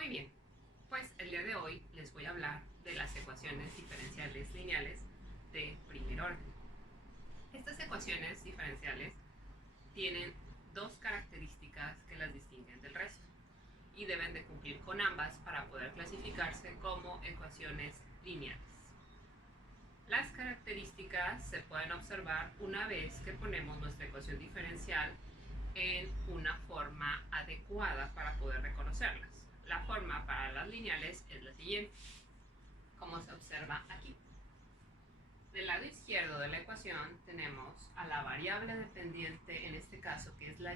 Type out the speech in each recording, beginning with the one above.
Muy bien, pues el día de hoy les voy a hablar de las ecuaciones diferenciales lineales de primer orden. Estas ecuaciones diferenciales tienen dos características que las distinguen del resto y deben de cumplir con ambas para poder clasificarse como ecuaciones lineales. Las características se pueden observar una vez que ponemos nuestra ecuación diferencial en una forma adecuada para poder reconocerlas. La forma para las lineales es la siguiente, como se observa aquí. Del lado izquierdo de la ecuación tenemos a la variable dependiente, en este caso que es la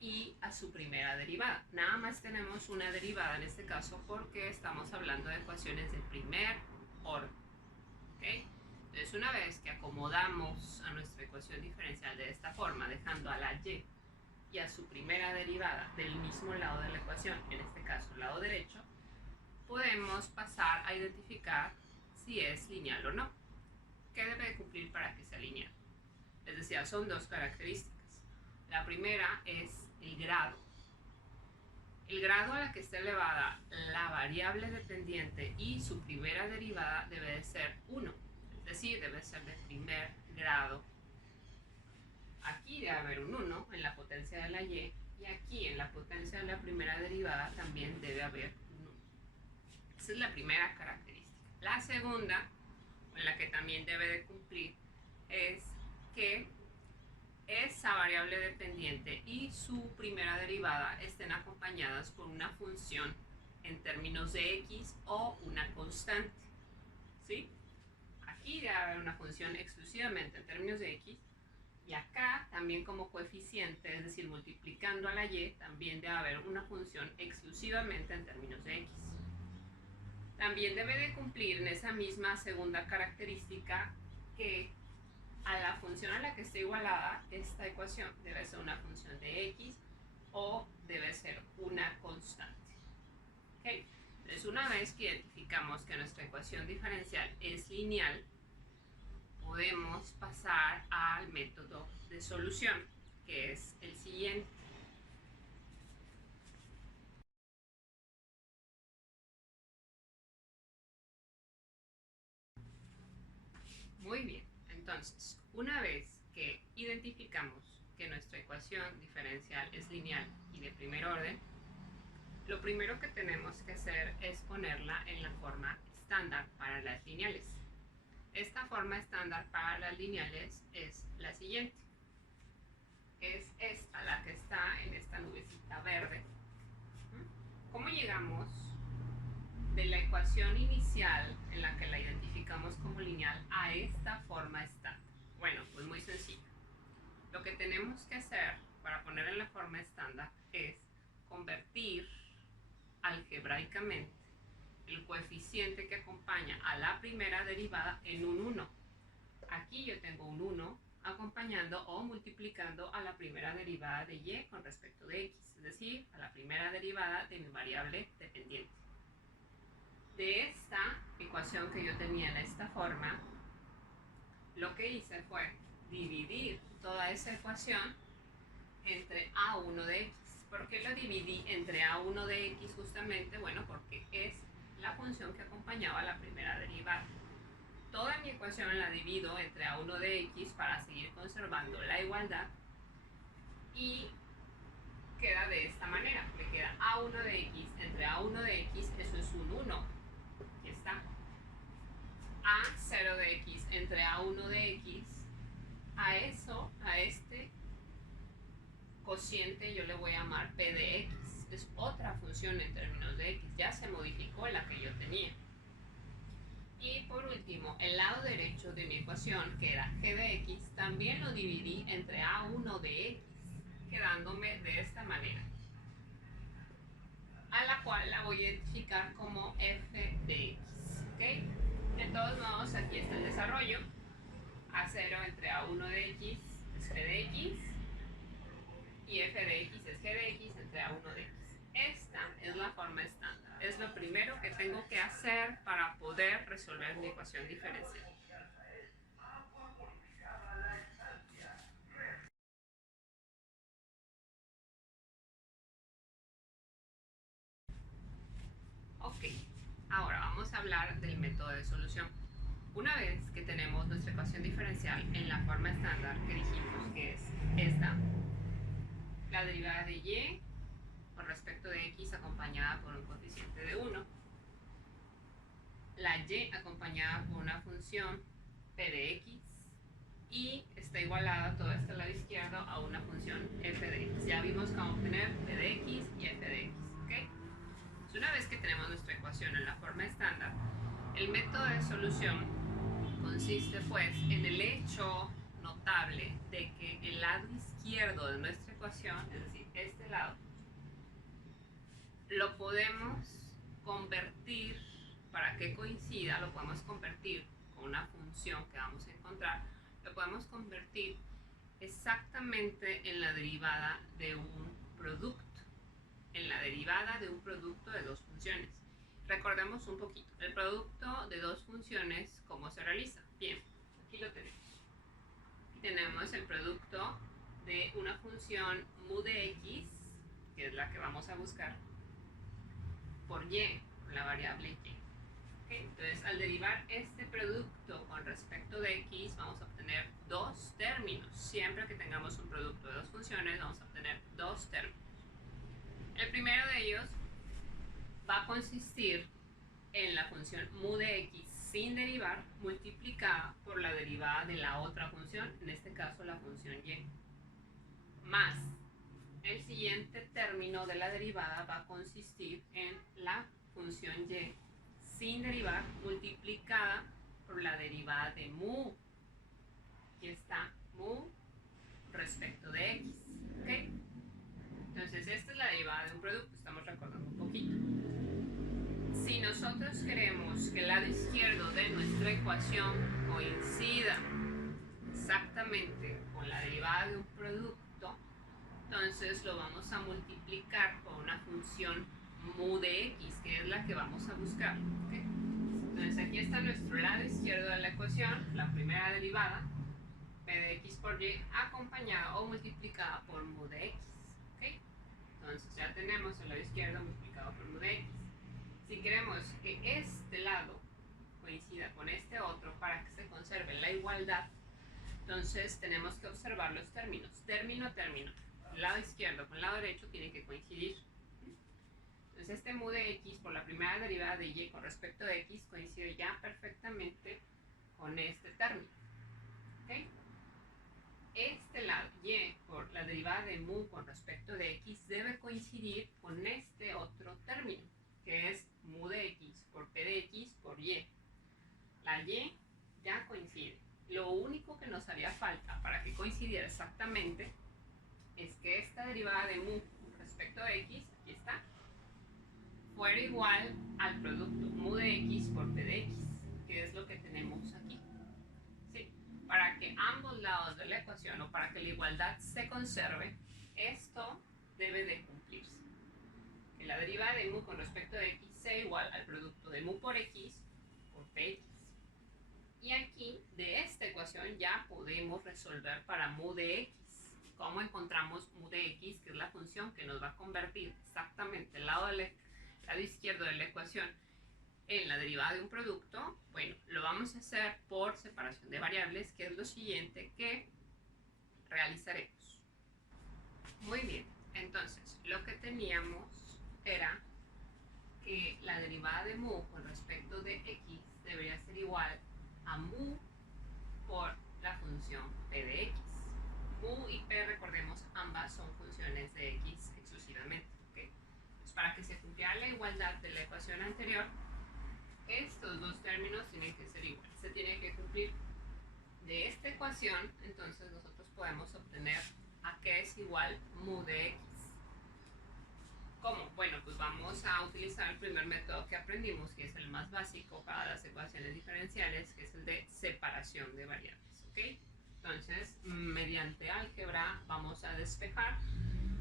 y a su primera derivada. Nada más tenemos una derivada en este caso porque estamos hablando de ecuaciones de primer orden. ¿Okay? Entonces, una vez que acomodamos a nuestra ecuación diferencial de esta forma, dejando a la y a su primera derivada del mismo lado de la ecuación, en este caso el lado derecho, podemos pasar a identificar si es lineal o no. ¿Qué debe cumplir para que sea lineal? Les decía, son dos características. La primera es el grado. El grado a la que está elevada la variable dependiente y su primera derivada debe de ser 1, es decir, debe ser de primer grado. Aquí debe haber un 1 en la potencia de la y aquí en la potencia de la primera derivada también debe haber un 1. Esa es la primera característica. La segunda, en la que también debe de cumplir, es que esa variable dependiente y su primera derivada estén acompañadas por una función en términos de x o una constante. ¿Sí? Aquí debe haber una función exclusivamente en términos de x y acá también como coeficiente, es decir, multiplicando a la y, también debe haber una función exclusivamente en términos de x. También debe de cumplir en esa misma segunda característica que a la función a la que esté igualada esta ecuación debe ser una función de x o debe ser una constante. ¿Okay? Entonces, una vez que identificamos que nuestra ecuación diferencial es lineal, podemos pasar al método de solución, que es el siguiente. Muy bien, entonces, una vez que identificamos que nuestra ecuación diferencial es lineal y de primer orden, lo primero que tenemos que hacer es ponerla en la forma estándar para las lineales. Esta forma estándar para las lineales es la siguiente. Es esta, la que está en esta nubecita verde. ¿Cómo llegamos de la ecuación inicial en la que la identificamos como lineal a esta forma estándar? Bueno, pues muy sencillo. Lo que tenemos que hacer para poner en la forma estándar es convertir algebraicamente el coeficiente que acompaña a la primera derivada en un 1. Aquí yo tengo un 1 acompañando o multiplicando a la primera derivada de y con respecto de x, es decir, a la primera derivada de mi variable dependiente. De esta ecuación que yo tenía en esta forma, lo que hice fue dividir toda esa ecuación entre a1 de x. ¿Por qué lo dividí entre a1 de x justamente? Bueno, porque es la función que acompañaba a la primera derivada. Toda mi ecuación la divido entre a1 de x para seguir conservando la igualdad y queda de esta manera. Me queda a1 de x entre a1 de x, eso es un 1. Aquí está. A0 de x entre a1 de x, a eso, a este cociente yo le voy a llamar p de x. Es otra función en términos de x. Ya se modificó la que yo tenía. Y por último, el lado derecho de mi ecuación, que era g de x, también lo dividí entre a1 de x, quedándome de esta manera, a la cual la voy a identificar como f de x. ¿Okay? De todos modos, aquí está el desarrollo. A0 entre a1 de x es g de x y f de x es g de x entre a1 de x. Esta es la forma estándar. Es lo primero que tengo que hacer para poder resolver mi ecuación diferencial. vamos a hablar del método de solución. Una vez que tenemos nuestra ecuación diferencial en la forma estándar que dijimos que es esta, la derivada de y con respecto de x acompañada por un coeficiente de 1, la y acompañada por una función p de x y está igualada todo este lado izquierdo a una función f de x. Ya vimos cómo obtener p de x y f de x. ¿Okay? Entonces, una vez que tenemos nuestra ecuación en la forma estándar, el método de solución consiste pues en el hecho notable de que el lado izquierdo de nuestra ecuación, es decir, este lado, lo podemos convertir, para que coincida, lo podemos convertir con una función que vamos a encontrar, lo podemos convertir exactamente en la derivada de un producto, en la derivada de un producto de dos funciones. Recordemos un poquito, el producto de dos funciones, ¿cómo se realiza? Bien, aquí lo tenemos. Aquí tenemos el producto de una función mu de x, que es la que vamos a buscar, por y, por la variable y. ¿Okay? Entonces, al derivar este producto con respecto de x, vamos a obtener dos términos. Siempre que tengamos un producto de dos funciones, vamos a obtener dos términos. El primero de ellos va a consistir en la función mu de x sin derivar, multiplicada por la derivada de la otra función, en este caso la función y, más el siguiente término de la derivada va a consistir en la función y sin derivar, multiplicada por la derivada de mu. Aquí está mu respecto de x. ¿Okay? Entonces, esta es la derivada de un producto. Estamos recordando un poquito. Si nosotros queremos que el lado izquierdo de nuestra ecuación coincida exactamente con la derivada de un producto, entonces lo vamos a multiplicar por una función mu de x, que es la que vamos a buscar. ¿Okay? Entonces aquí está nuestro lado izquierdo de la ecuación, la primera derivada, p de x por y, acompañada o multiplicada por mu de x. ¿Okay? Entonces ya tenemos el lado izquierdo multiplicado por mu de x. Si queremos que este lado coincida con este otro para que se conserve la igualdad, entonces tenemos que observar los términos. Término, término. El lado izquierdo con el lado derecho tiene que coincidir. Entonces este mu de x por la primera derivada de y con respecto de x coincide ya perfectamente con este término. ¿Okay? Este lado y por la derivada de mu con respecto de x debe coincidir con este otro término, que es mu de x por p de x por y. La y ya coincide. Lo único que nos haría falta para que coincidiera exactamente es que esta derivada de mu respecto de x, aquí está, fuera igual al producto mu de x por p de x, que es lo que tenemos aquí. ¿Sí? Para que ambos lados de la ecuación o para que la igualdad se conserve, esto debe de cumplirse. Que la derivada de mu con respecto de x sea igual al producto de mu por x por px. Y aquí, de esta ecuación, ya podemos resolver para mu de x. ¿Cómo encontramos mu de x, que es la función que nos va a convertir exactamente el lado izquierdo de la ecuación en la derivada de un producto? Bueno, lo vamos a hacer por separación de variables, que es lo siguiente que realizaremos. Muy bien, entonces, lo que teníamos era que la derivada de mu con respecto de x debería ser igual a mu por la función p de x. Mu y p, recordemos, ambas son funciones de x exclusivamente. ¿Okay? Pues para que se cumpliera la igualdad de la ecuación anterior, estos dos términos tienen que ser iguales. Se tiene que cumplir. De esta ecuación, entonces nosotros podemos obtener a que es igual mu de x. ¿Cómo? Bueno, pues vamos a utilizar el primer método que aprendimos, que es el más básico para las ecuaciones diferenciales, que es el de separación de variables. ¿Ok? Entonces, mediante álgebra vamos a despejar.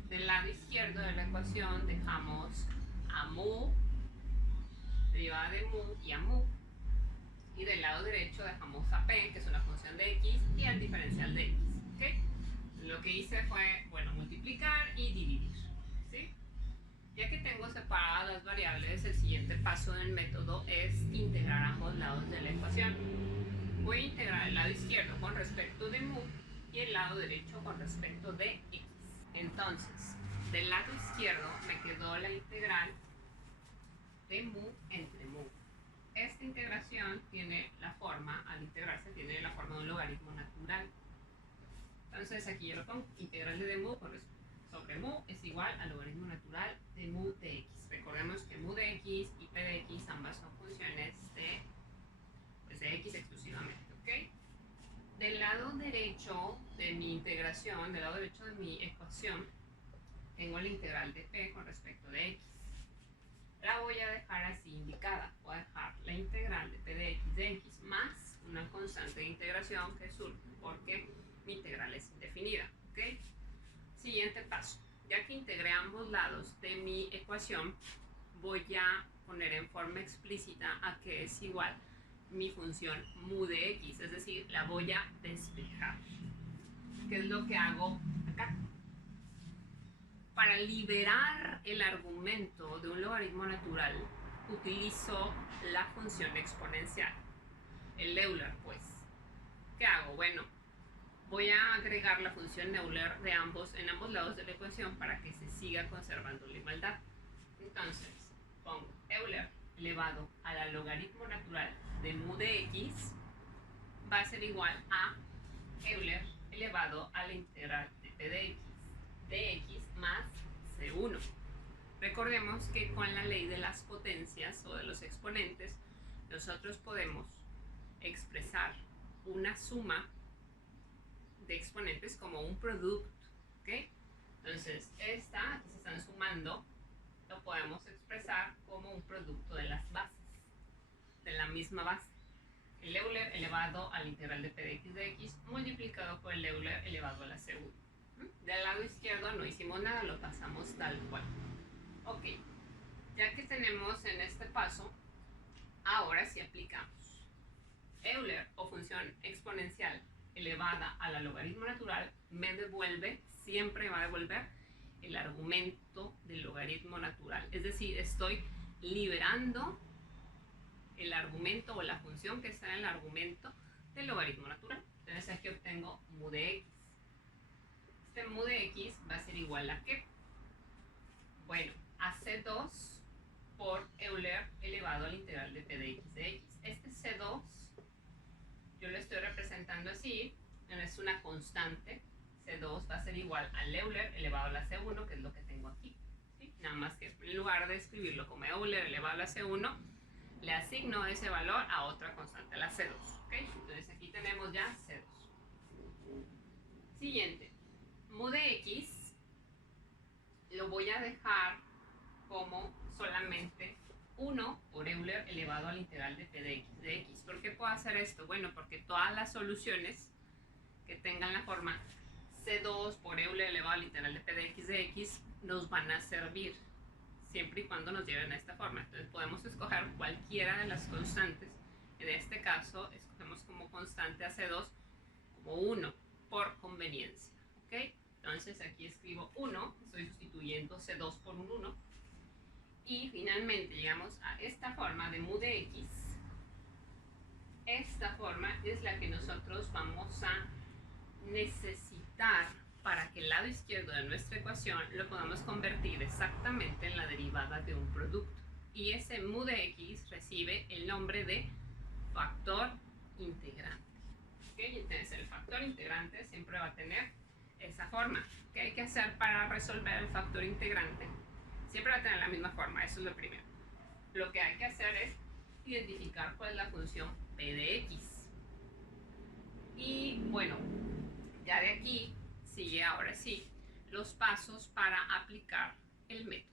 Del lado izquierdo de la ecuación dejamos a mu, derivada de mu y a mu. Y del lado derecho dejamos a p, que es una función de x, y al diferencial de x. ¿Okay? Lo que hice fue, bueno, multiplicar y dividir. ¿Sí? Ya que tengo separadas las variables, el siguiente paso del método es integrar ambos lados de la ecuación. Voy a integrar el lado izquierdo con respecto de mu y el lado derecho con respecto de x. Entonces, del lado izquierdo me quedó la integral de mu entre mu. Esta integración tiene la forma, al integrarse, tiene la forma de un logaritmo natural. Entonces aquí yo lo pongo, integral de mu sobre mu es igual al logaritmo natural de mu de x. Recordemos que mu de x y p de x ambas son funciones de x exclusivamente, ¿ok? Del lado derecho de mi integración, del lado derecho de mi ecuación, tengo la integral de p con respecto de x. La voy a dejar así indicada. Voy a dejar la integral de x más una constante de integración que surge porque mi integral es indefinida, ¿ok? Siguiente paso. Ya que integré ambos lados de mi ecuación, voy a poner en forma explícita a que es igual mi función mu de x, es decir, la voy a despejar. ¿Qué es lo que hago acá? Para liberar el argumento de un logaritmo natural, utilizo la función exponencial, el Euler, pues. ¿Qué hago? Bueno, voy a agregar la función Euler en ambos lados de la ecuación para que se siga conservando la igualdad. Entonces, pongo Euler elevado a la logaritmo natural de mu de x va a ser igual a Euler elevado a la integral de p de x más c1. Recordemos que con la ley de las potencias o de los exponentes, nosotros podemos expresar una suma de exponentes como un producto, ¿ok? Entonces, aquí se están sumando, lo podemos expresar como un producto de las bases, de la misma base. El Euler elevado a la integral de p de x multiplicado por el Euler elevado a la c1. Del lado izquierdo no hicimos nada, lo pasamos tal cual. Ok, ya que tenemos en este paso, ahora sí aplicamos. Euler o función exponencial elevada a la logaritmo natural me devuelve, siempre va a devolver el argumento del logaritmo natural. Es decir, estoy liberando el argumento o la función que está en el argumento del logaritmo natural. Entonces aquí obtengo mu de x. Este mu de x va a ser igual a ¿qué? Bueno, a C2 por Euler elevado a la integral de p de x de x. Este C2 yo lo estoy representando así, es una constante. C2 va a ser igual al Euler elevado a la C1, que es lo que tengo aquí, ¿sí? Nada más que en lugar de escribirlo como Euler elevado a la C1, le asigno ese valor a otra constante, la C2, ¿ok? Entonces aquí tenemos ya C2. Siguiente, mu de x lo voy a dejar como solamente 1 por Euler elevado a la integral de p de x. ¿Por qué puedo hacer esto? Bueno, porque todas las soluciones que tengan la forma C2 por Euler elevado a la integral de p de x nos van a servir siempre y cuando nos lleven a esta forma. Entonces podemos escoger cualquiera de las constantes. En este caso escogemos como constante a C2 como 1 por conveniencia, ¿ok? Entonces aquí escribo 1, estoy sustituyendo C2 por un 1. Y finalmente llegamos a esta forma de mu de x. Esta forma es la que nosotros vamos a necesitar para que el lado izquierdo de nuestra ecuación lo podamos convertir exactamente en la derivada de un producto. Y ese mu de x recibe el nombre de factor integrante. ¿Okay? Entonces el factor integrante siempre va a tener esa forma. ¿Qué hay que hacer para resolver el factor integrante? Siempre va a tener la misma forma, eso es lo primero. Lo que hay que hacer es identificar cuál es la función p de x. Y bueno, ya de aquí sigue ahora sí los pasos para aplicar el método.